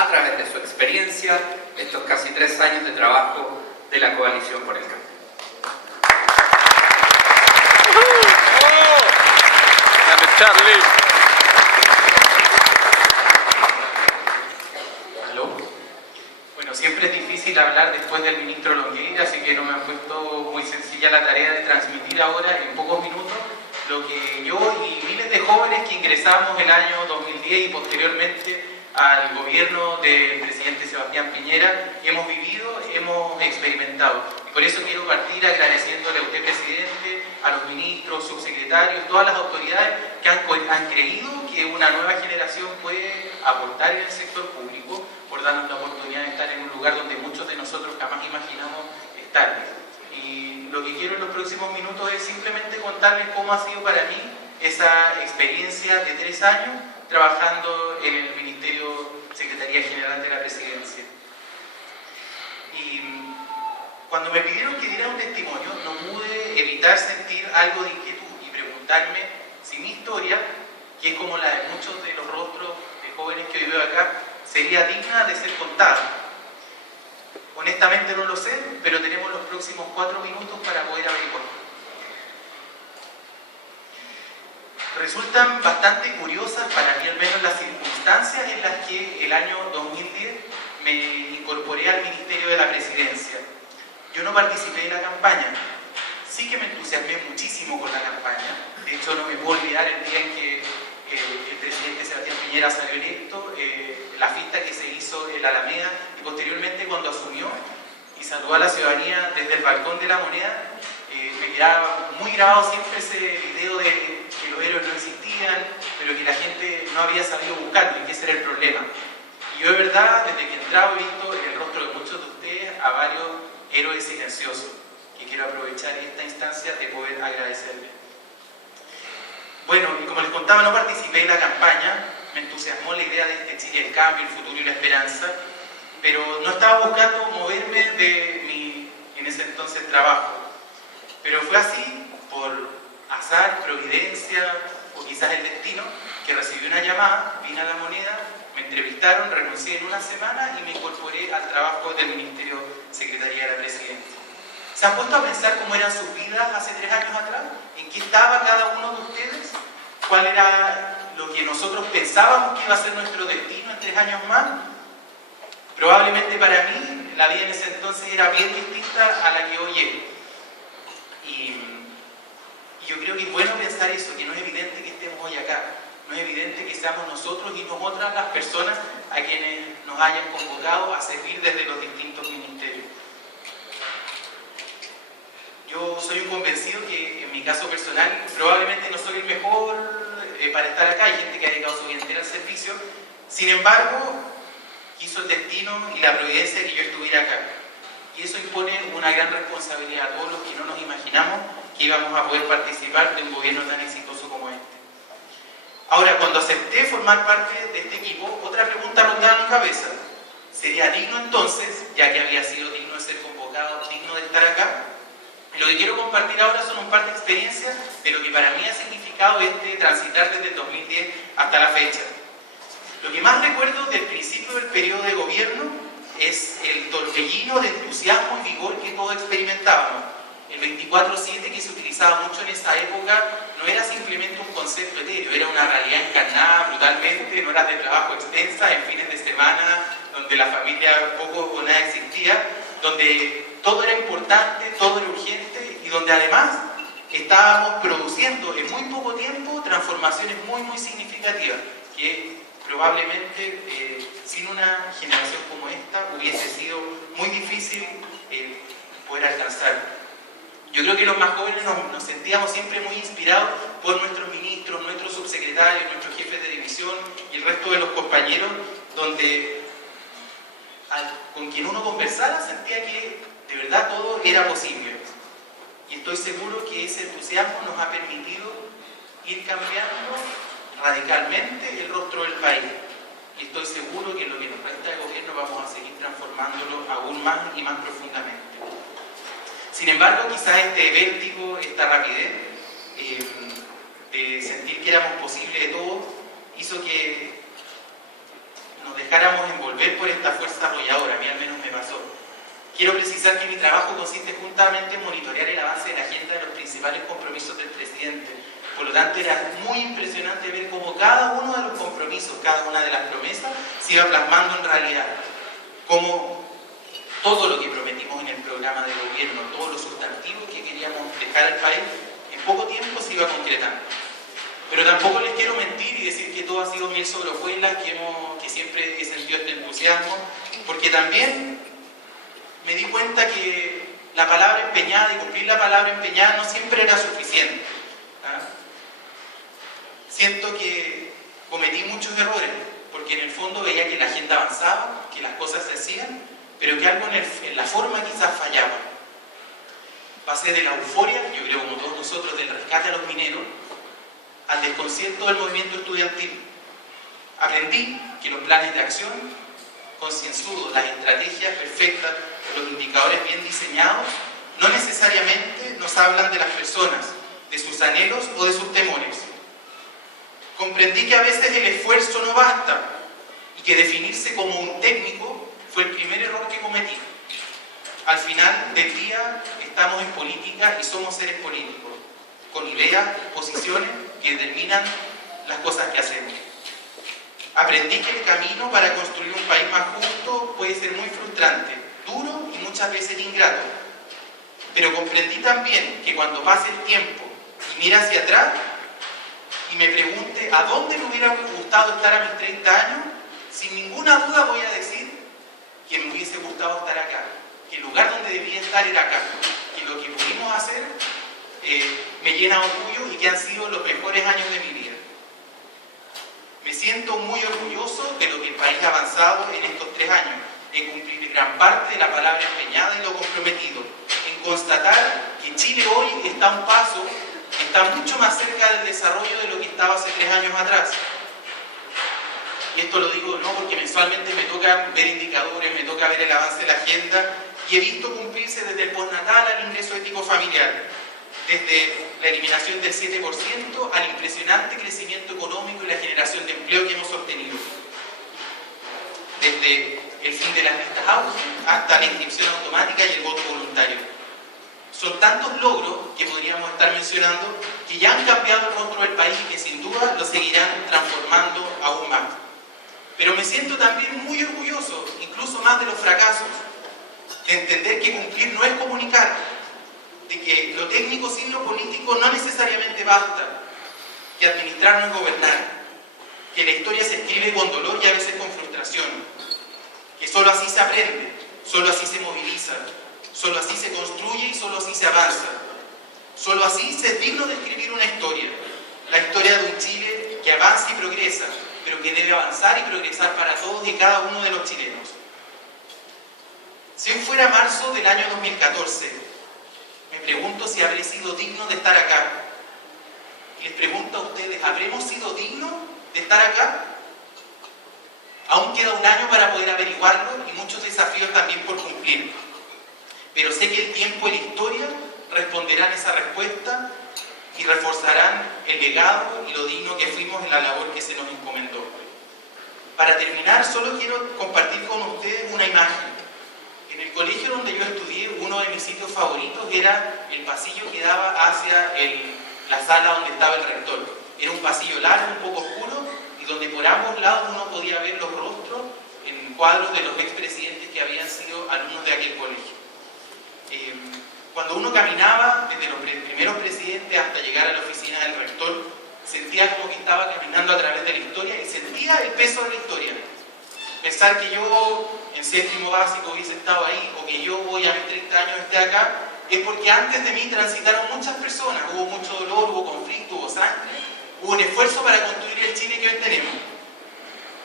a través de su experiencia, estos casi 3 años de trabajo de la Coalición por el Cambio. ¿Aló? Bueno, siempre es difícil hablar después del ministro Longueira, así que no me han puesto muy sencilla la tarea de transmitir ahora en pocos minutos lo que yo y miles de jóvenes que ingresamos el año 2010 y posteriormente al gobierno del presidente Sebastián Piñera hemos vivido, hemos experimentado. Y por eso quiero partir agradeciéndole a usted, presidente, a los ministros, subsecretarios, todas las autoridades que han creído que una nueva generación puede aportar en el sector público por darnos la oportunidad de estar en un lugar donde muchos de nosotros jamás imaginamos estar. Y lo que quiero en los próximos minutos es simplemente contarles cómo ha sido para mí esa experiencia de 3 años trabajando en el Ministerio Secretaría General de la Presidencia. Y cuando me pidieron que diera un testimonio, no pude evitar sentir algo de inquietud y preguntarme si mi historia, que es como la de muchos de los rostros de jóvenes que hoy veo acá, sería digna de ser contada. Honestamente no lo sé, pero tenemos los próximos 4 minutos para poder averiguarlo. Resultan bastante curiosas para mí, al menos, las circunstancias en las que el año 2010 me incorporé al Ministerio de la Presidencia. Yo no participé en la campaña, sí que me entusiasmé muchísimo con la campaña. De hecho, no me puedo olvidar el día en que el presidente Sebastián Piñera salió electo, la fiesta que se hizo en la Alameda y posteriormente cuando asumió y saludó a la ciudadanía desde el balcón de la Moneda. Me quedaba muy grabado siempre ese video de que los héroes no existían, pero que la gente no había sabido buscarlo y que ese era el problema. Y yo de verdad, desde que he entrado, he visto en el rostro de muchos de ustedes a varios héroes silenciosos, que quiero aprovechar esta instancia de poder agradecerles. Bueno, y como les contaba, no participé en la campaña, me entusiasmó la idea de este Chile, el cambio, el futuro y la esperanza, pero no estaba buscando moverme de mi, en ese entonces, trabajo. Pero fue así, por azar, providencia o quizás el destino, que recibí una llamada, vine a la Moneda, me entrevistaron, renuncié en una semana y me incorporé al trabajo del Ministerio Secretaría de la Presidencia. ¿Se han puesto a pensar cómo eran sus vidas hace 3 años atrás? ¿En qué estaba cada uno de ustedes? ¿Cuál era lo que nosotros pensábamos que iba a ser nuestro destino en 3 años más? Probablemente para mí la vida en ese entonces era bien distinta a la que hoy es. Y yo creo que es bueno pensar eso, que no es evidente que estemos hoy acá, no es evidente que seamos nosotros y nosotras las personas a quienes nos hayan convocado a servir desde los distintos ministerios. Yo soy un convencido que en mi caso personal probablemente no soy el mejor para estar acá, hay gente que ha dedicado su vida entera al servicio, sin embargo quiso el destino y la providencia que yo estuviera acá. Y eso impone una gran responsabilidad a todos los que no nos imaginamos que íbamos a poder participar de un gobierno tan exitoso como este. Ahora, cuando acepté formar parte de este equipo, otra pregunta rondaba en mi cabeza. ¿Sería digno entonces, ya que había sido digno de ser convocado, digno de estar acá? Y lo que quiero compartir ahora son un par de experiencias de lo que para mí ha significado este transitar desde el 2010 hasta la fecha. Lo que más recuerdo del principio del periodo de gobierno es el torbellino de entusiasmo y vigor que todos experimentábamos. El 24/7 que se utilizaba mucho en esa época no era simplemente un concepto etéreo, era una realidad encarnada brutalmente, en horas de trabajo extensas, en fines de semana, donde la familia poco o nada existía, donde todo era importante, todo era urgente y donde además estábamos produciendo en muy poco tiempo transformaciones muy significativas que probablemente sin una generación como esta hubiese sido muy difícil poder alcanzar. Yo creo que los más jóvenes nos sentíamos siempre muy inspirados por nuestros ministros, nuestros subsecretarios, nuestros jefes de división y el resto de los compañeros, donde con quien uno conversara sentía que de verdad todo era posible. Y estoy seguro que ese entusiasmo nos ha permitido ir cambiando radicalmente el rostro del país. Y estoy seguro que en lo que nos resta de gobierno vamos a seguir transformándolo aún más y más profundamente. Sin embargo, quizás este vértigo, esta rapidez de sentir que éramos posibles de todo, hizo que nos dejáramos envolver por esta fuerza arrolladora, a mí al menos me pasó. Quiero precisar que mi trabajo consiste justamente en monitorear el avance de la agenda de los principales compromisos del presidente. Por lo tanto, era muy impresionante ver cómo cada uno de los compromisos, cada una de las promesas, se iba plasmando en realidad. Cómo todo lo que prometimos en el programa de gobierno, todos los sustantivos que queríamos dejar al país, en poco tiempo se iba concretando. Pero tampoco les quiero mentir y decir que todo ha sido miel sobre hojuelas, que siempre he sentido este entusiasmo, porque también me di cuenta que la palabra empeñada y cumplir la palabra empeñada no siempre era suficiente. Siento que cometí muchos errores, porque en el fondo veía que la agenda avanzaba, que las cosas se hacían, pero que algo en la forma quizás fallaba. Pasé de la euforia, yo creo como todos nosotros, del rescate a los mineros, al desconcierto del movimiento estudiantil. Aprendí que los planes de acción concienzudos, las estrategias perfectas, los indicadores bien diseñados, no necesariamente nos hablan de las personas, de sus anhelos o de sus temores. Comprendí que a veces el esfuerzo no basta y que definirse como un técnico fue el primer error que cometí. Al final del día estamos en política y somos seres políticos, con ideas, posiciones que determinan las cosas que hacemos. Aprendí que el camino para construir un país más justo puede ser muy frustrante, duro y muchas veces ingrato. Pero comprendí también que cuando pase el tiempo y mire hacia atrás y me pregunte a dónde me hubiera gustado estar a mis 30 años, sin ninguna duda voy a decir que me hubiese gustado estar acá, que el lugar donde debía estar era acá, que lo que pudimos hacer me llena de orgullo y que han sido los mejores años de mi vida. Me siento muy orgulloso de lo que el país ha avanzado en estos 3 años, en cumplir gran parte de la palabra empeñada y lo comprometido, en constatar que Chile hoy está a un paso, está mucho más cerca del desarrollo de lo que estaba hace 3 años atrás. Y esto lo digo no porque mensualmente me toca ver indicadores, me toca ver el avance de la agenda, y he visto cumplirse desde el postnatal al ingreso ético familiar, desde la eliminación del 7% al impresionante crecimiento económico y la generación de empleo que hemos obtenido. Desde el fin de las listas auto hasta la inscripción automática y el voto voluntario. Son tantos logros que podríamos estar mencionando que ya han cambiado el rostro del país y que sin duda lo seguirán transformando aún más. Pero me siento también muy orgulloso, incluso más de los fracasos, de entender que cumplir no es comunicar, de que lo técnico sin lo político no necesariamente basta, que administrar no es gobernar, que la historia se escribe con dolor y a veces con frustración, que solo así se aprende, solo así se moviliza, solo así se construye y solo así se avanza, solo así se es digno de escribir una historia, la historia de un Chile que avanza y progresa, pero que debe avanzar y progresar para todos y cada uno de los chilenos. Si hoy fuera marzo del año 2014, me pregunto si habré sido digno de estar acá. Y les pregunto a ustedes, ¿habremos sido dignos de estar acá? Aún queda un año para poder averiguarlo y muchos desafíos también por cumplir. Pero sé que el tiempo y la historia responderán esa respuesta y reforzarán el legado y lo digno que fuimos en la labor que se nos encomendó. Para terminar, solo quiero compartir con ustedes una imagen. En el colegio donde yo estudié, uno de mis sitios favoritos era el pasillo que daba hacia la sala donde estaba el rector. Era un pasillo largo, un poco oscuro, y donde por ambos lados uno podía ver los rostros en cuadros de los expresidentes que habían sido alumnos de aquel colegio. Cuando uno caminaba desde los primeros presidentes hasta llegar a la oficina del rector, sentía como que estaba caminando a través de la historia y sentía el peso de la historia. Pensar que yo en 7º básico hubiese estado ahí o que yo hoy a mis 30 años esté acá es porque antes de mí transitaron muchas personas, hubo mucho dolor, hubo conflicto, hubo sangre, hubo un esfuerzo para construir el Chile que hoy tenemos.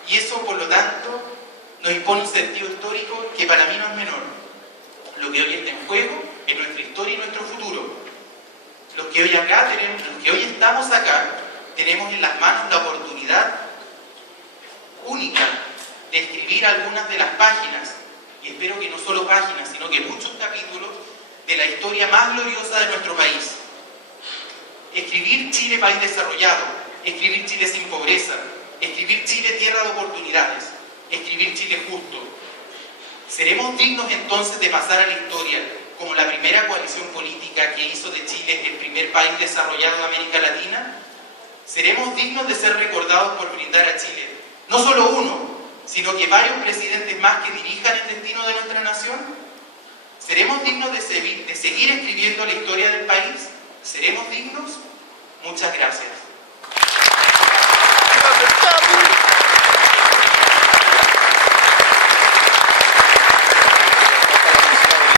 Y eso, por lo tanto, nos impone un sentido histórico que para mí no es menor. Lo que hoy está en juego es nuestra historia y nuestro futuro. Los que hoy estamos acá, tenemos en las manos la oportunidad única de escribir algunas de las páginas, y espero que no solo páginas, sino que muchos capítulos de la historia más gloriosa de nuestro país. Escribir Chile país desarrollado, escribir Chile sin pobreza, escribir Chile tierra de oportunidades, escribir Chile justo. ¿Seremos dignos entonces de pasar a la historia como la primera coalición política que hizo de Chile el primer país desarrollado de América Latina? ¿Seremos dignos de ser recordados por brindar a Chile no solo uno, sino que varios presidentes más que dirijan el destino de nuestra nación? ¿Seremos dignos de seguir escribiendo la historia del país? ¿Seremos dignos? Muchas gracias.